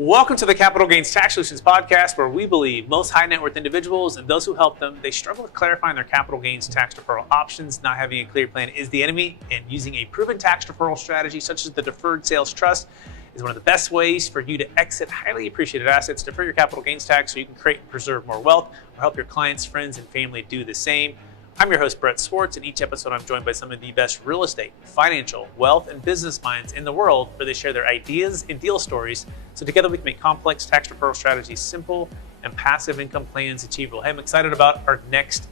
Welcome to the Capital Gains Tax Solutions podcast, where we believe most high net worth individuals and those who help them, they struggle with clarifying their capital gains tax deferral options. Not having a clear plan is the enemy, and using a proven tax deferral strategy such as the Deferred Sales Trust is one of the best ways for you to exit highly appreciated assets, defer your capital gains tax so you can create and preserve more wealth, or help your clients, friends, and family do the same. I'm your host, Brett Swarts, and each episode I'm joined by some of the best real estate, financial, wealth, and business minds in the world, where they share their ideas and deal stories, so together we can make complex tax deferral strategies simple and passive income plans achievable. Hey, I'm excited about our next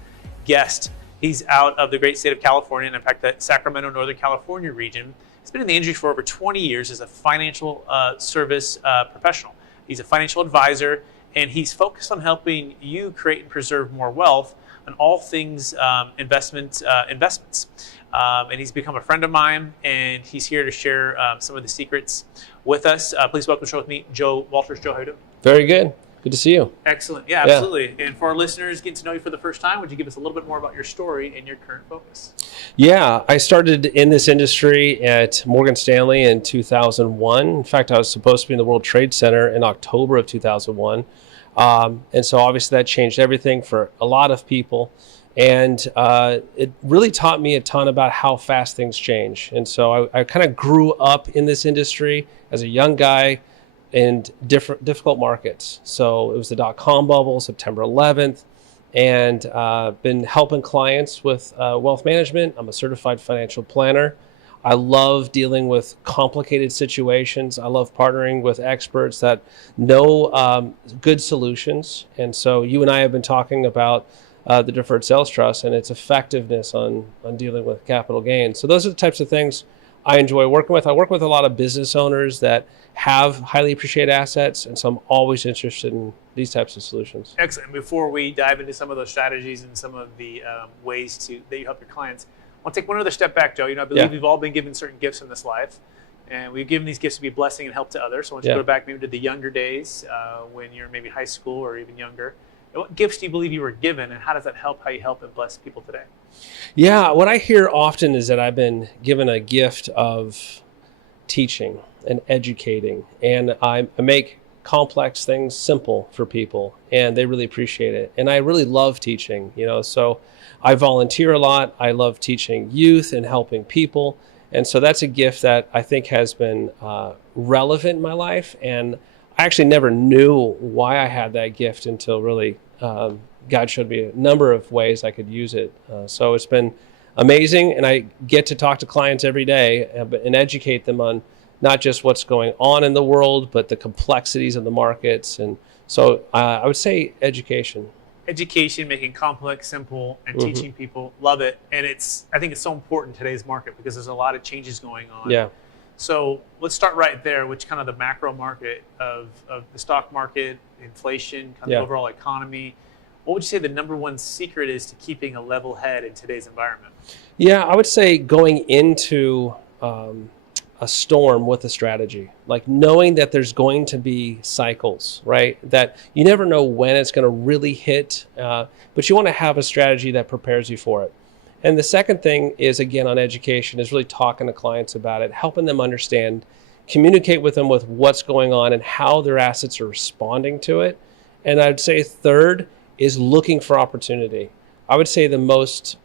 guest. He's out of the great state of California, and in fact, the Sacramento, Northern California region. He's been in the industry for over 20 years as a financial service professional. He's a financial advisor, and he's focused on helping you create and preserve more wealth on all things investments. And he's become a friend of mine, and he's here to share some of the secrets with us. Please welcome to the show with me, Joe Walters. Joe, how are you doing? Very good. Good to see you. Excellent. Yeah, absolutely. And for our listeners getting to know you for the first time, would you give us a little bit more about your story and your current focus? Yeah, I started in this industry at Morgan Stanley in 2001. In fact, I was supposed to be in the World Trade Center in October of 2001. And so obviously that changed everything for a lot of people. And it really taught me a ton about how fast things change. And so I kind of grew up in this industry as a young guy in difficult markets. So it was the dot-com bubble, September 11th, and been helping clients with wealth management. I'm a certified financial planner. I love dealing with complicated situations. I love partnering with experts that know good solutions. And so you and I have been talking about the Deferred Sales Trust and its effectiveness on dealing with capital gains. So those are the types of things I enjoy working with. I work with a lot of business owners that have highly appreciated assets, and so I'm always interested in these types of solutions. Excellent. Before we dive into some of those strategies and some of the ways that you help your clients, I'll take one other step back, Joe. I believe we've all been given certain gifts in this life, and we've given these gifts to be a blessing and help to others. So I want you to go back maybe to the younger days when you're maybe high school or even younger. What gifts do you believe you were given, and how does that help how you help and bless people today? Yeah, what I hear often is that I've been given a gift of teaching and educating, and I make complex things simple for people, and they really appreciate it. And I really love teaching, so I volunteer a lot. I love teaching youth and helping people. And so that's a gift that I think has been relevant in my life. And I actually never knew why I had that gift until really God showed me a number of ways I could use it. So it's been amazing. And I get to talk to clients every day and educate them on not just what's going on in the world, but the complexities of the markets. And so I would say education. Education, making complex simple, and teaching people. Love it. And I think it's so important in today's market because there's a lot of changes going on. Yeah. So let's start right there, which kind of the macro market of the stock market, inflation, kind of the overall economy. What would you say the number one secret is to keeping a level head in today's environment? Yeah, I would say going into a storm with a strategy, like knowing that there's going to be cycles, right? That you never know when it's going to really hit, but you want to have a strategy that prepares you for it. And the second thing is, again, on education, is really talking to clients about it, helping them understand, communicate with them with what's going on and how their assets are responding to it. And I'd say third is looking for opportunity. I would say the most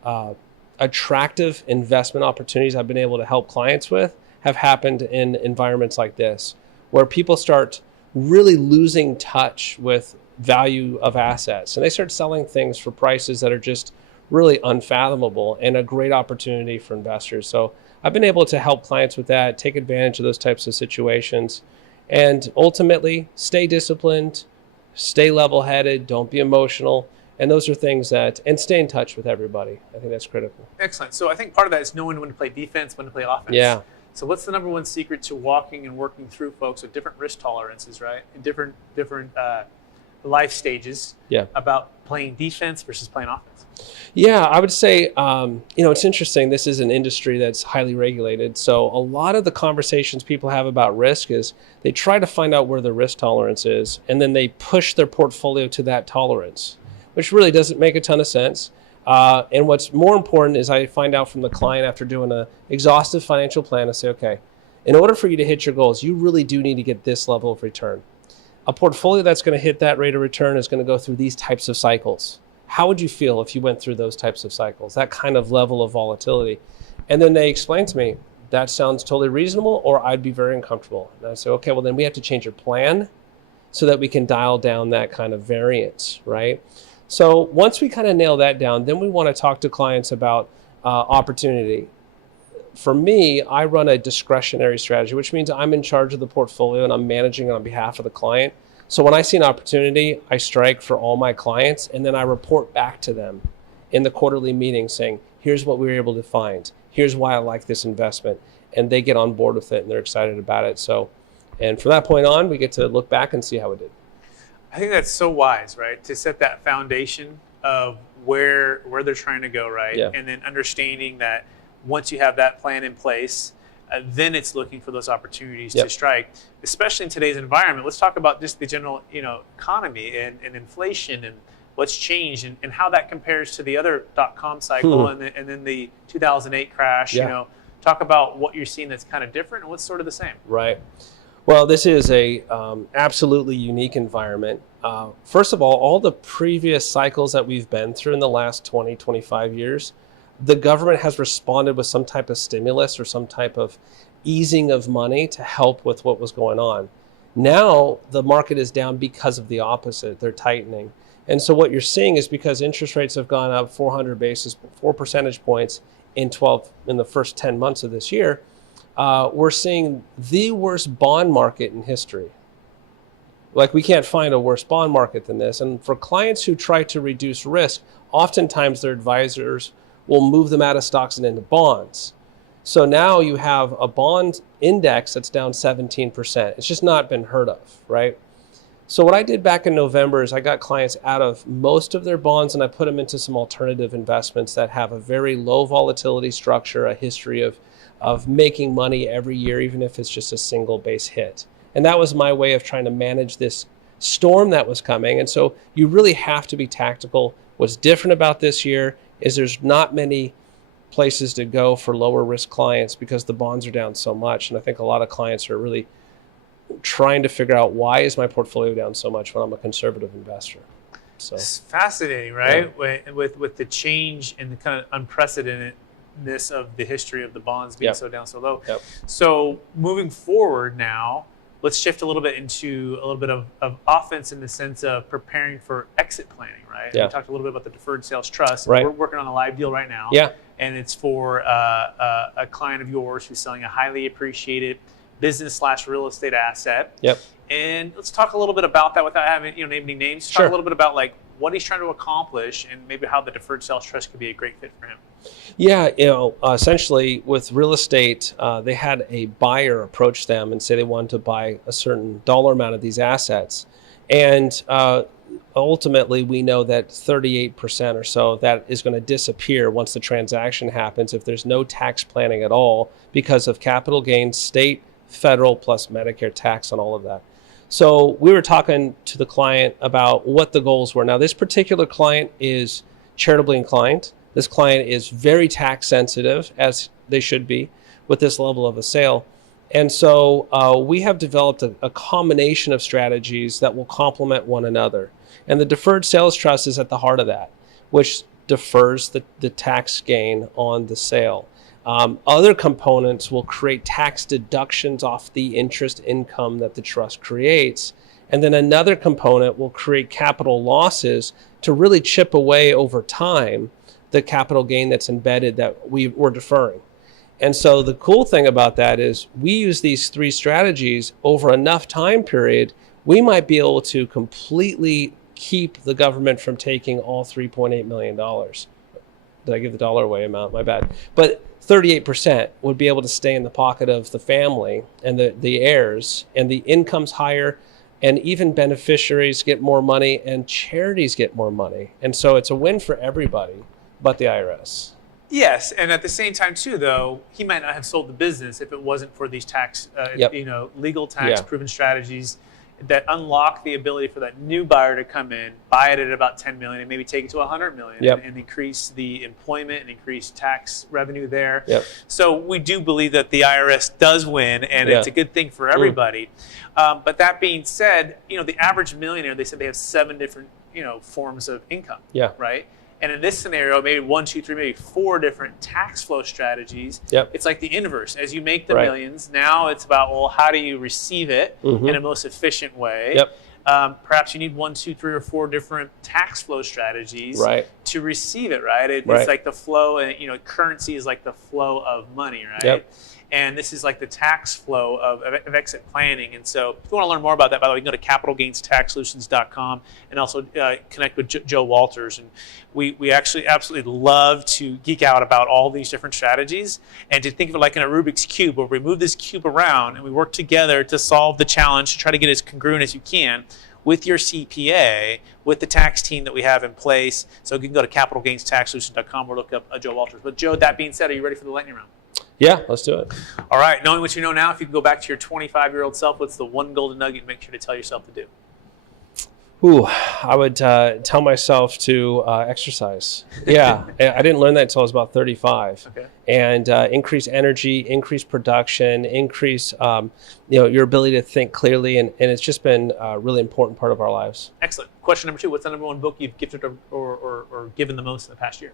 attractive investment opportunities I've been able to help clients with have happened in environments like this, where people start really losing touch with value of assets. And they start selling things for prices that are just really unfathomable, and a great opportunity for investors. So I've been able to help clients with that, take advantage of those types of situations, and ultimately stay disciplined, stay level-headed, don't be emotional. And those are things and stay in touch with everybody. I think that's critical. Excellent. So I think part of that is knowing when to play defense, when to play offense. Yeah. So what's the number one secret to walking and working through folks with different risk tolerances, right? And different life stages about playing defense versus playing offense? Yeah, I would say, it's interesting. This is an industry that's highly regulated. So a lot of the conversations people have about risk is they try to find out where their risk tolerance is, and then they push their portfolio to that tolerance, which really doesn't make a ton of sense. And what's more important is I find out from the client after doing an exhaustive financial plan, I say, okay, in order for you to hit your goals, you really do need to get this level of return. a portfolio that's going to hit that rate of return is going to go through these types of cycles. How would you feel if you went through those types of cycles, that kind of level of volatility? And then they explained to me, that sounds totally reasonable, or I'd be very uncomfortable. And I say, okay, well then we have to change your plan so that we can dial down that kind of variance, right? So once we kind of nail that down, then we want to talk to clients about opportunity. For me, I run a discretionary strategy, which means I'm in charge of the portfolio and I'm managing it on behalf of the client. So when I see an opportunity, I strike for all my clients, and then I report back to them in the quarterly meeting saying, here's what we were able to find. Here's why I like this investment. And they get on board with it and they're excited about it. So, and from that point on, we get to look back and see how it did. I think that's so wise, right? To set that foundation of where they're trying to go, right? Yeah. And then understanding that once you have that plan in place, then it's looking for those opportunities to strike, especially in today's environment. Let's talk about just the general, economy and inflation and what's changed and how that compares to the other .com cycle and then the 2008 crash. Talk about what you're seeing that's kind of different and what's sort of the same. Right. Well, this is a absolutely unique environment. First of all the previous cycles that we've been through in the last 20, 25 years, the government has responded with some type of stimulus or some type of easing of money to help with what was going on. Now the market is down because of the opposite. They're tightening. And so what you're seeing is because interest rates have gone up 4 percentage points in the first 10 months of this year, we're seeing the worst bond market in history. Like, we can't find a worse bond market than this. And for clients who try to reduce risk, oftentimes their advisors will move them out of stocks and into bonds. So now you have a bond index that's down 17%. It's just not been heard of, right? So what I did back in November is I got clients out of most of their bonds and I put them into some alternative investments that have a very low volatility structure, a history of making money every year, even if it's just a single base hit. And that was my way of trying to manage this storm that was coming. And so you really have to be tactical. What's different about this year is there's not many places to go for lower risk clients because the bonds are down so much. And I think a lot of clients are really trying to figure out, why is my portfolio down so much when I'm a conservative investor? So it's fascinating, right? Yeah. With the change and the kind of unprecedentedness of the history of the bonds being so down so low. Yep. So moving forward now, let's shift a little bit into a little bit of offense in the sense of preparing for exit planning, right? Yeah. We talked a little bit about the Deferred Sales Trust. Right. We're working on a live deal right now. Yeah. And it's for a client of yours who's selling a highly appreciated business/real estate asset. Yep. And let's talk a little bit about that without having name any names. Sure. Talk a little bit about like what he's trying to accomplish and maybe how the Deferred Sales Trust could be a great fit for him. Yeah, essentially with real estate, they had a buyer approach them and say they wanted to buy a certain dollar amount of these assets. And ultimately, we know that 38% or so of that is going to disappear once the transaction happens if there's no tax planning at all because of capital gains, state, federal, plus Medicare tax on all of that. So we were talking to the client about what the goals were. Now, this particular client is charitably inclined. This client is very tax sensitive, as they should be, with this level of a sale. And so we have developed a combination of strategies that will complement one another. And the Deferred Sales Trust is at the heart of that, which defers the tax gain on the sale. Other components will create tax deductions off the interest income that the trust creates. And then another component will create capital losses to really chip away over time the capital gain that's embedded that we're deferring. And so the cool thing about that is we use these three strategies over enough time period, we might be able to completely keep the government from taking all $3.8 million. Did I give the dollar away amount? My bad. But 38% would be able to stay in the pocket of the family and the heirs, and the income's higher, and even beneficiaries get more money and charities get more money. And so it's a win for everybody but the IRS. Yes, and at the same time too, though, he might not have sold the business if it wasn't for these tax, legal tax proven strategies. that unlock the ability for that new buyer to come in, buy it at about 10 million and maybe take it to 100 million and increase the employment and increase tax revenue there. So we do believe that the IRS does win, and it's a good thing for everybody. But that being said, the average millionaire, they said they have 7 different, forms of income, right? And in this scenario, maybe 1, 2, 3, maybe 4 different tax flow strategies. It's like the inverse. As you make the millions, now it's about, well, how do you receive it in a most efficient way? Perhaps you need 1, 2, 3, or 4 different tax flow strategies to receive it, right? It's like the flow, and currency is like the flow of money, right? And this is like the tax flow of exit planning. And so if you want to learn more about that, by the way, you can go to capitalgainstaxsolutions.com and also connect with Joe Walters. And we actually absolutely love to geek out about all these different strategies, and to think of it like in a Rubik's Cube, where we move this cube around and we work together to solve the challenge, to try to get as congruent as you can with your CPA, with the tax team that we have in place. So you can go to capitalgainstaxsolutions.com or look up Joe Walters. But Joe, that being said, are you ready for the lightning round? Yeah, let's do it. All right. Knowing what you know now, if you can go back to your 25-year-old self, what's the one golden nugget you make sure to tell yourself to do? I would tell myself to exercise. I didn't learn that until I was about 35. And increase energy, increase production, increase your ability to think clearly, and it's just been a really important part of our lives. Excellent. Question number 2: what's the number 1 book you've gifted or given the most in the past year?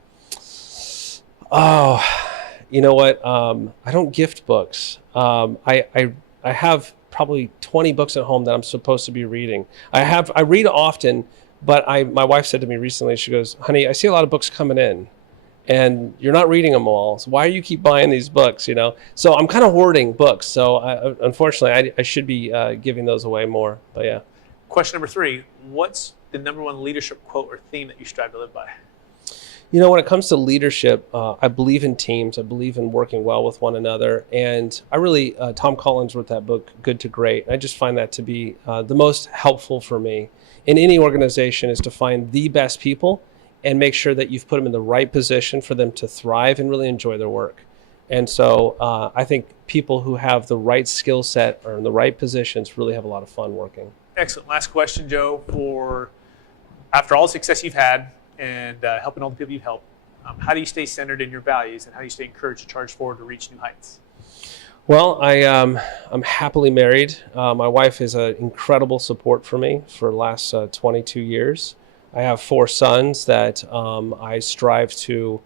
You know what? I don't gift books. I have probably 20 books at home that I'm supposed to be reading. I read often, but my wife said to me recently, she goes, "Honey, I see a lot of books coming in, and you're not reading them all. So why do you keep buying these books?" So I'm kind of hoarding books. So unfortunately, I should be giving those away more. But yeah. Question number 3: what's the number 1 leadership quote or theme that you strive to live by? When it comes to leadership, I believe in teams. I believe in working well with one another. And I really, Tom Collins wrote that book, Good to Great. I just find that to be the most helpful for me in any organization, is to find the best people and make sure that you've put them in the right position for them to thrive and really enjoy their work. And so I think people who have the right skill set or in the right positions really have a lot of fun working. Excellent. Last question, Joe. After all the success you've had, and helping all the people you've helped, how do you stay centered in your values, and how do you stay encouraged to charge forward to reach new heights? Well, I'm happily married. My wife is an incredible support for me for the last 22 years. I have 4 sons that I strive to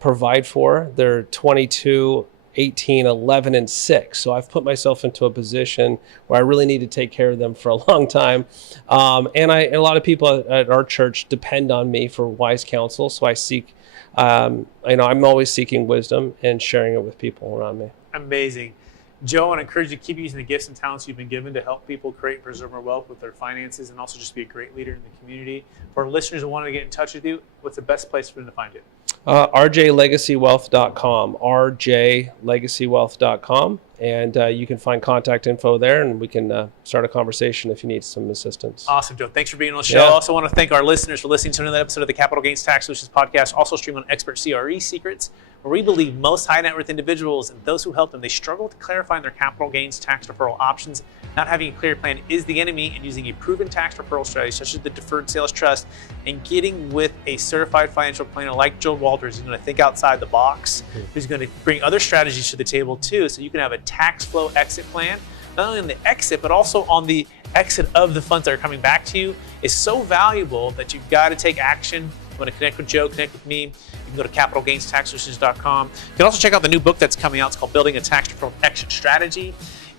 provide for. They're 22, 18, 11, and 6. So I've put myself into a position where I really need to take care of them for a long time. And a lot of people at our church depend on me for wise counsel. So I seek, I'm always seeking wisdom and sharing it with people around me. Amazing. Joe, I want to encourage you to keep using the gifts and talents you've been given to help people create and preserve more wealth with their finances, and also just be a great leader in the community. For our listeners who want to get in touch with you, what's the best place for them to find you? rjlegacywealth.com, rjlegacywealth.com, and you can find contact info there, and we can start a conversation if you need some assistance. Awesome, Joe. Thanks for being on the show. I also want to thank our listeners for listening to another episode of the Capital Gains Tax Solutions podcast, also streamed on Expert CRE Secrets, where we believe most high net worth individuals and those who help them, they struggle to clarify their capital gains tax deferral options. Not having a clear plan is the enemy, and using a proven tax deferral strategy such as the Deferred Sales Trust and getting with a certified financial planner like Joe Walters, who's going to think outside the box, who's going to bring other strategies to the table too, so you can have a tax flow exit plan, not only on the exit, but also on the exit of the funds that are coming back to you, is so valuable that you've got to take action. You want to connect with Joe, connect with me, you can go to capitalgainstaxsolutions.com. You can also check out the new book that's coming out. It's called Building a Tax Deferral Exit Strategy.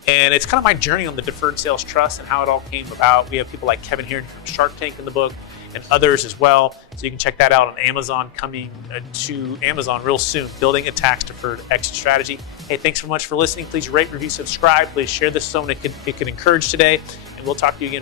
And it's kind of my journey on the Deferred Sales Trust and how it all came about. We have people like Kevin here from Shark Tank in the book, and others as well. So you can check that out on Amazon, coming to Amazon real soon, Building a Tax Deferred Exit Strategy. Hey, thanks so much for listening. Please rate, review, subscribe. Please share this so it can encourage today. And we'll talk to you again real soon.